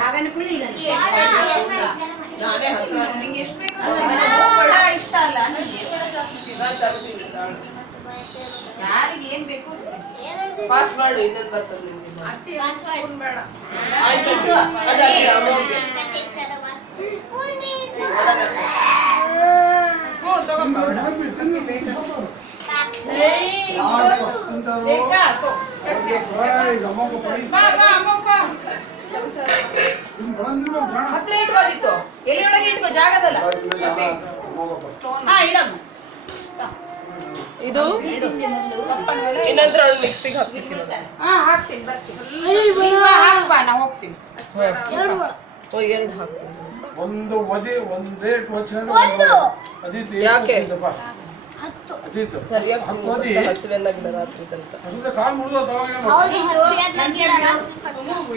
ಹಾಗನೆ ಪುಳಿ ಈಗ ನಾನೇ ಹತ್ತು ನಿಂಗೆ ಎಷ್ಟು ಬೇಕು ಇಷ್ಟ ಅಲ್ಲ ಯಾರಿಗೆ ಏನ್ ಬೇಕು ಪಾಸ್ವರ್ಡ್ ಇನ್ನೊಂದು ಬರ್ತದೆ ನಿಮ್ಗೆ ಬೇಡ ಆಯ್ತು ಅದಾಗಿ ಅಮೌಂಟ್ ಹತ್ರ ಇಟ್ಕೋದಿತ್ತು ಎಲ್ಲಿ ಒಳಗೆ ಇಟ್ಕೋ ಜಾಗದಲ್ಲ ಹಾ ಇಡಮ್ಮ ಇದು ಇನ್ನೊಂದ್ರ ಮಿಕ್ಸಿಗೆ ಹಾಕ್ತೀನಿ ಹಾ ಹಾಕ್ತೀನಿ ಬರ್ತೀನಿ ಹಾಕ್ಬಾ ನಾ ಹೋಗ್ತೀನಿ ಎರಡು ಹಾಕ್ತೀನಿ ಒಂದು ಒದಿ ಒಂದೇ ಟೋಚನ ಅದಿತ್ತು ಯಾಕೆ ಅದಿತ್ತು ಸರಿಯಾಗಿ ಹತ್ತೋದಿ ಹಸಿವೆಲ್ಲ ರಾತ್ರಿ ತನಕ ಕಾಲು ಮುರಿದು